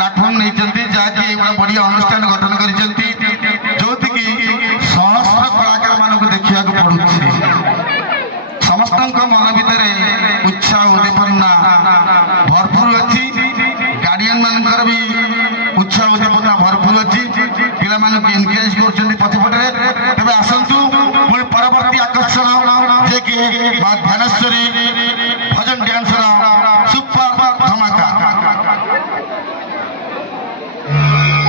Platform नहीं जहाँकि गोटे बढ़िया अनुष्ठान गठन कर जो सहस्र कलाकार मानक देखा पड़ू समस्त मन भितर उत्साह उद्दीपना भरपूर अच्छी गार्डियन मानकर भी उत्साह उद्दीपना भरपूर अच्छी पिला एनकरेज कर पथपटे तेज आसतु पुणी परवर्ती आकर्षण जे कि ध्यानेश्वरी भजन डांसर सुपर धमाका Thank you.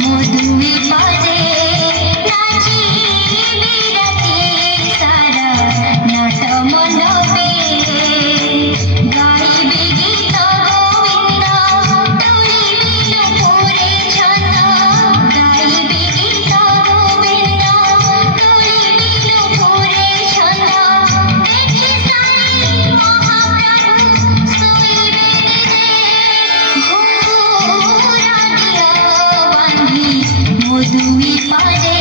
মধুই পদে নাচিবি রাতি সারা নাট মণ্ডপে গাইবি গীত গোবিন্দ তুলিবি নুপুরে ছন্দ গাইবি গীত গোবিন্দ তুলিবি নুপুরে ছন্দ দেখি সারি মহাপ্রভু শোইবে ঘুঙ্গুর দিয়া বাঁধি মধুই পদে